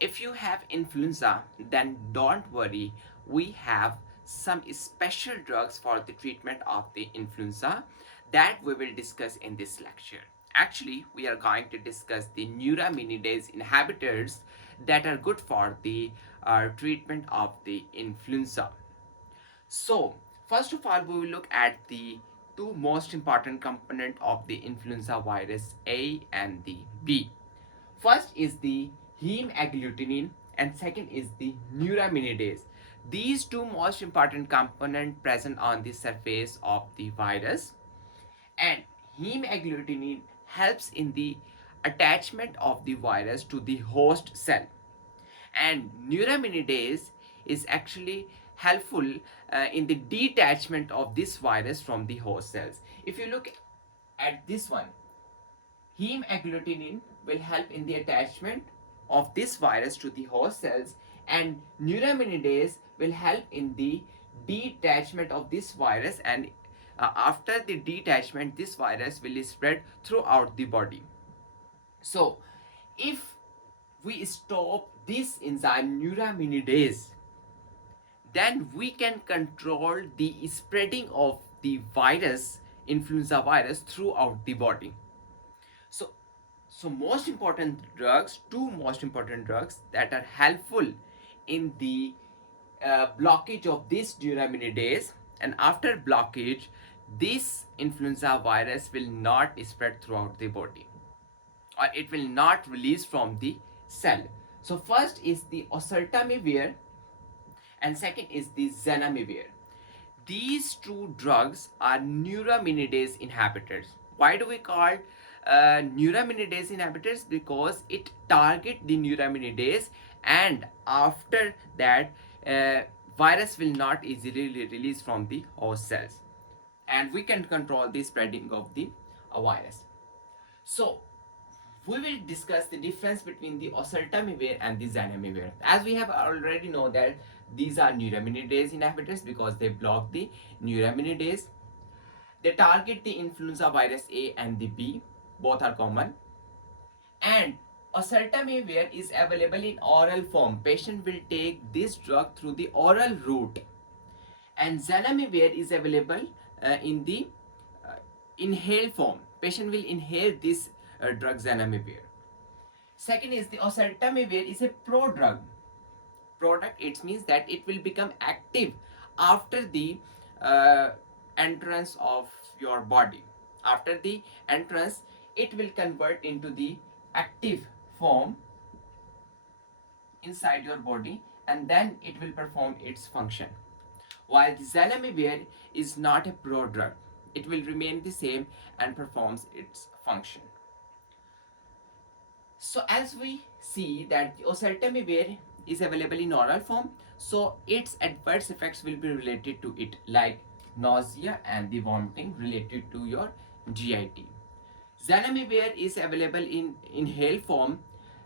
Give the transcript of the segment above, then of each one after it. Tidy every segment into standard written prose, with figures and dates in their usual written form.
If you have influenza, then don't worry. We have some special drugs for the treatment of the influenza that we will discuss in this lecture. Actually, we are going to discuss the neuraminidase inhibitors that are good for the treatment of the influenza. So, first of all, we will look at the two most important component of the influenza virus, A and the B. First is the heme agglutinin and second is the neuraminidase. These two most important component present on the surface of the virus, and heme agglutinin helps in the attachment of the virus to the host cell, and neuraminidase is actually helpful in the detachment of this virus from the host cells. If you look at this one, heme agglutinin will help in the attachment of this virus to the host cells, and neuraminidase will help in the detachment of this virus, and after the detachment this virus will spread throughout the body. So if we stop this enzyme neuraminidase, then we can control the spreading of the virus, influenza virus, throughout the body. So, most important drugs, two most important drugs that are helpful in the blockage of this neuraminidase, and after blockage, this influenza virus will not spread throughout the body, or it will not release from the cell. So first is the Oseltamivir and second is the Zanamivir. These two drugs are neuraminidase inhibitors. Why do we call neuraminidase inhibitors? Because it target the neuraminidase, and after that virus will not easily release from the host cells, and we can control the spreading of the virus. So we will discuss the difference between the Oseltamivir and the Zanamivir. As we have already know that these are neuraminidase inhibitors because they block the neuraminidase. They target the influenza virus A and the B, both are common. And Oseltamivir is available in oral form. Patient will take this drug through the oral route. And Zanamivir is available in the uh, inhaled form. Patient will inhale this drug Zanamivir. Second is the Oseltamivir is a prodrug. Product, it means that it will become active after the uh, entrance of your body. After the entrance, it will convert into the active form inside your body, and then it will perform its function. While the Zanamivir is not a prodrug, it will remain the same and performs its function. So as we see that the Oseltamivir is available in oral form, so its adverse effects will be related to it, like nausea and the vomiting related to your GIT. Zanamivir is available in inhaled form,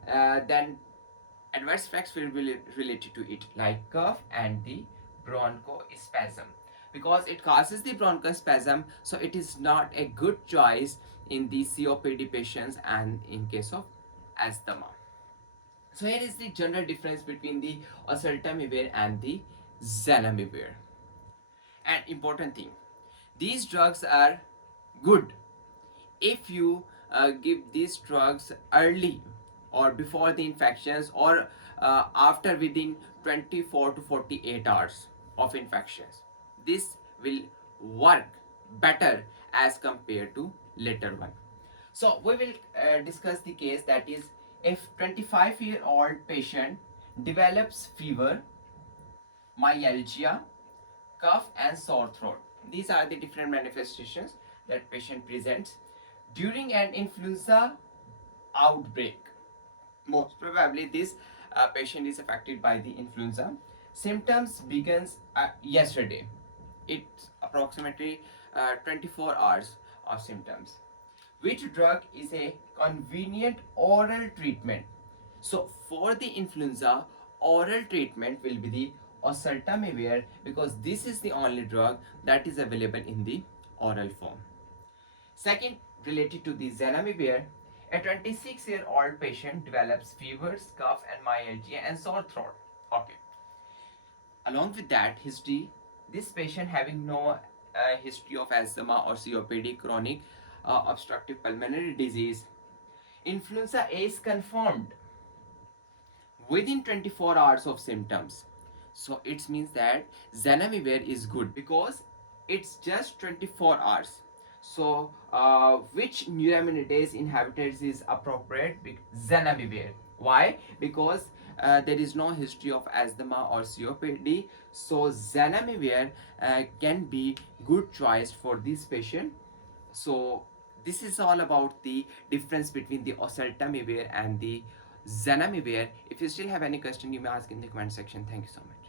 then adverse effects will be related to it, like cough and the bronchospasm. Because it causes the bronchospasm, so it is not a good choice in the COPD patients and in case of asthma. So here is the general difference between the Oseltamivir and the Zanamivir. And important thing, these drugs are good if you give these drugs early or before the infections, or after within 24 to 48 hours of infections. This will work better as compared to later one. So we will discuss the case, that is, if 25-year-old patient develops fever, myalgia, cough and sore throat. These are the different manifestations that patient presents during an influenza outbreak. Most probably this patient is affected by the influenza. Symptoms begins yesterday. It's approximately 24 hours of symptoms. Which drug is a convenient oral treatment? So for the influenza, oral treatment will be the Oseltamivir, because this is the only drug that is available in the oral form. Second, related to the Zanamivir, A 26-year-old patient develops fevers, cough, and myalgia and sore throat. Okay. Along with that history, this patient having no history of asthma or COPD, chronic obstructive pulmonary disease. Influenza A is confirmed within 24 hours of symptoms. So it means that Zanamivir is good because it's just 24 hours. So which neuraminidase inhibitors is appropriate? Zanamivir. Why? Because there is no history of asthma or COPD. So Zanamivir can be good choice for this patient. So this is all about the difference between the Oseltamivir and the Zanamivir. If you still have any question, you may ask in the comment section. Thank you so much.